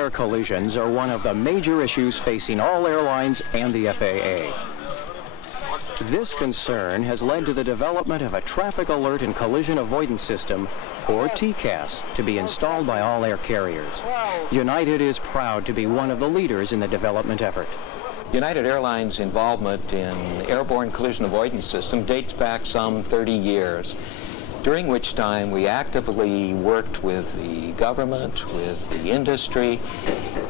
air collisions are one of the major issues facing all airlines and the FAA. This concern has led to the development of a traffic alert and collision avoidance system, or TCAS, to be installed by all air carriers. United is proud to be one of the leaders in the development effort. United Airlines' involvement in airborne collision avoidance system dates back some 30 years, during which time we actively worked with the government, with the industry,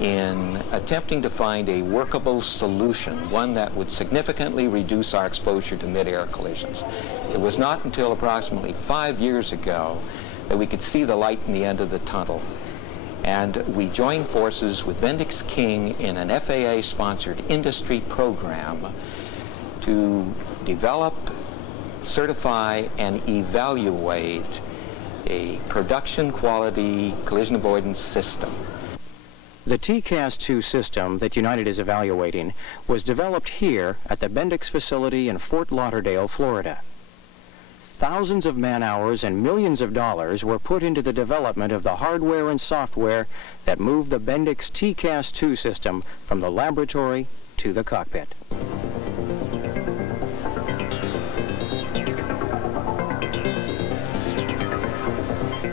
in attempting to find a workable solution, one that would significantly reduce our exposure to mid-air collisions. It was not until approximately 5 years ago that we could see the light in the end of the tunnel. And we joined forces with Bendix King in an FAA-sponsored industry program to develop, certify, and evaluate a production quality collision avoidance system. The TCAS-2 system that United is evaluating was developed here at the Bendix facility in Fort Lauderdale, Florida. Thousands of man-hours and millions of dollars were put into the development of the hardware and software that moved the Bendix TCAS-2 system from the laboratory to the cockpit.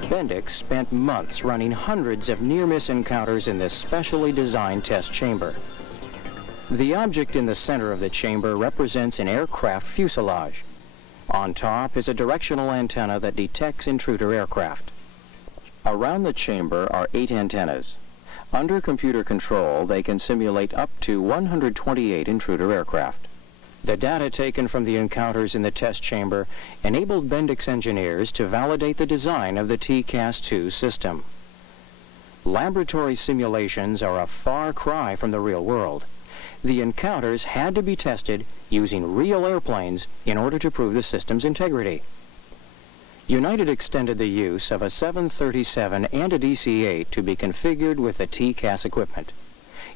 Bendix spent months running hundreds of near-miss encounters in this specially designed test chamber. The object in the center of the chamber represents an aircraft fuselage. On top is a directional antenna that detects intruder aircraft. Around the chamber are 8 antennas. Under computer control, they can simulate up to 128 intruder aircraft. The data taken from the encounters in the test chamber enabled Bendix engineers to validate the design of the TCAS-2 system. Laboratory simulations are a far cry from the real world. The encounters had to be tested using real airplanes in order to prove the system's integrity. United extended the use of a 737 and a DC-8 to be configured with the TCAS equipment.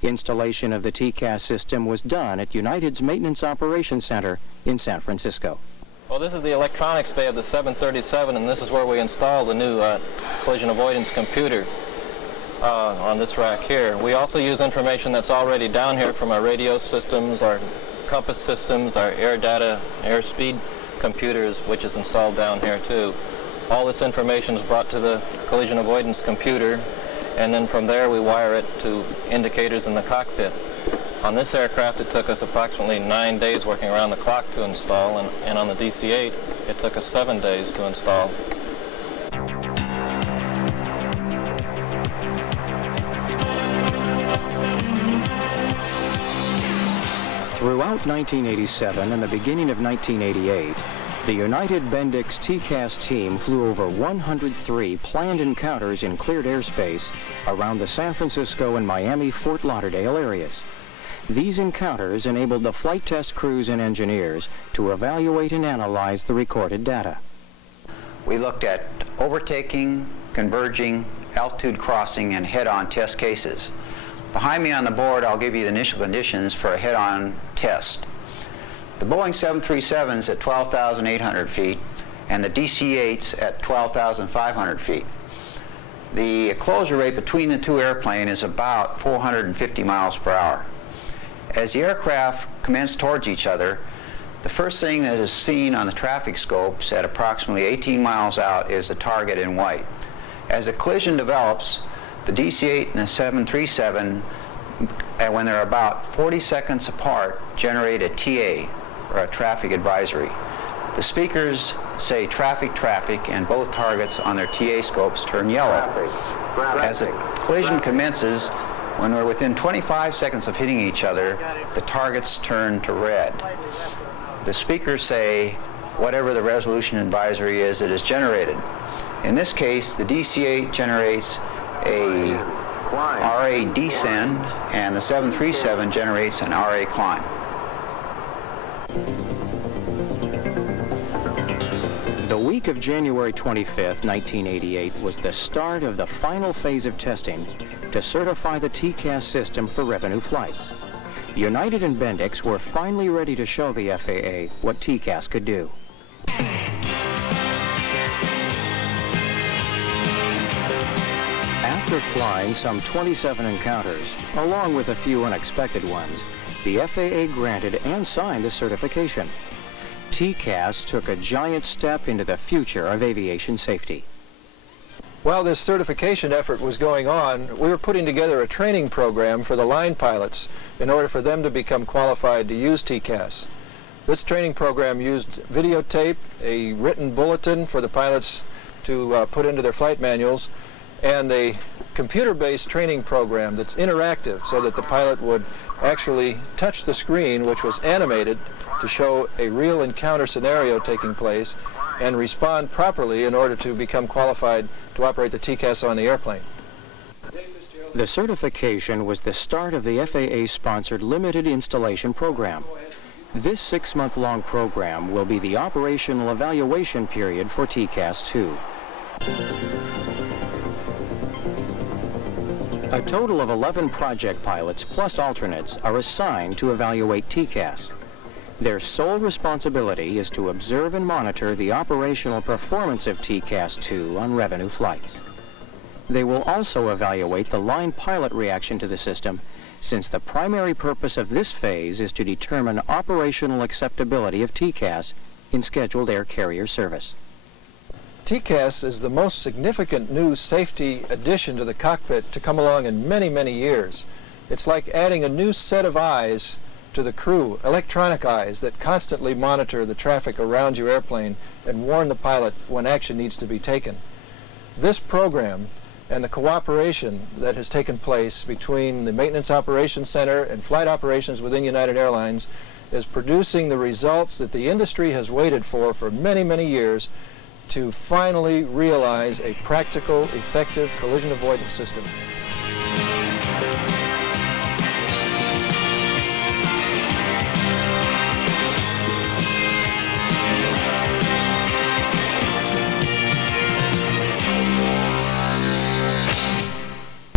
Installation of the TCAS system was done at United's Maintenance Operations Center in San Francisco. Well, this is the electronics bay of the 737, and this is where we install the new collision avoidance computer on this rack here. We also use information that's already down here from our radio systems, our compass systems, our air data, airspeed computers, which is installed down here too. All this information is brought to the collision avoidance computer, and then from there we wire it to indicators in the cockpit. On this aircraft it took us approximately 9 days working around the clock to install, and on the DC-8 it took us 7 days to install. Throughout 1987 and the beginning of 1988, the United Bendix TCAS team flew over 103 planned encounters in cleared airspace around the San Francisco and Miami-Fort Lauderdale areas. These encounters enabled the flight test crews and engineers to evaluate and analyze the recorded data. We looked at overtaking, converging, altitude crossing, and head-on test cases. Behind me on the board, I'll give you the initial conditions for a head-on test. The Boeing 737s at 12,800 feet and the DC-8s at 12,500 feet. The closure rate between the two airplanes is about 450 miles per hour. As the aircraft commence towards each other, the first thing that is seen on the traffic scopes at approximately 18 miles out is the target in white. As the collision develops, the DC-8 and the 737, when they're about 40 seconds apart, generate a TA, or a traffic advisory. The speakers say traffic, traffic, and both targets on their TA scopes turn yellow. As the collision commences, when we're within 25 seconds of hitting each other, the targets turn to red. The speakers say whatever the resolution advisory is that is generated. In this case, the DC-8 generates a RA descend, and the 737 generates an RA climb. The week of January 25th, 1988 was the start of the final phase of testing to certify the TCAS system for revenue flights. United and Bendix were finally ready to show the FAA what TCAS could do. After flying some 27 encounters, along with a few unexpected ones, the FAA granted and signed a certification. TCAS took a giant step into the future of aviation safety. While this certification effort was going on, we were putting together a training program for the line pilots in order for them to become qualified to use TCAS. This training program used videotape, a written bulletin for the pilots to put into their flight manuals, and a computer-based training program that's interactive so that the pilot would actually touch the screen, which was animated to show a real encounter scenario taking place and respond properly in order to become qualified to operate the TCAS on the airplane. The certification was the start of the FAA-sponsored limited installation program. This 6-month-long program will be the operational evaluation period for TCAS 2. A total of 11 project pilots plus alternates are assigned to evaluate TCAS. Their sole responsibility is to observe and monitor the operational performance of TCAS 2 on revenue flights. They will also evaluate the line pilot reaction to the system, since the primary purpose of this phase is to determine operational acceptability of TCAS in scheduled air carrier service. TCAS is the most significant new safety addition to the cockpit to come along in many, many years. It's like adding a new set of eyes to the crew, electronic eyes that constantly monitor the traffic around your airplane and warn the pilot when action needs to be taken. This program and the cooperation that has taken place between the Maintenance Operations Center and flight operations within United Airlines is producing the results that the industry has waited for many, many years to finally realize a practical, effective collision avoidance system.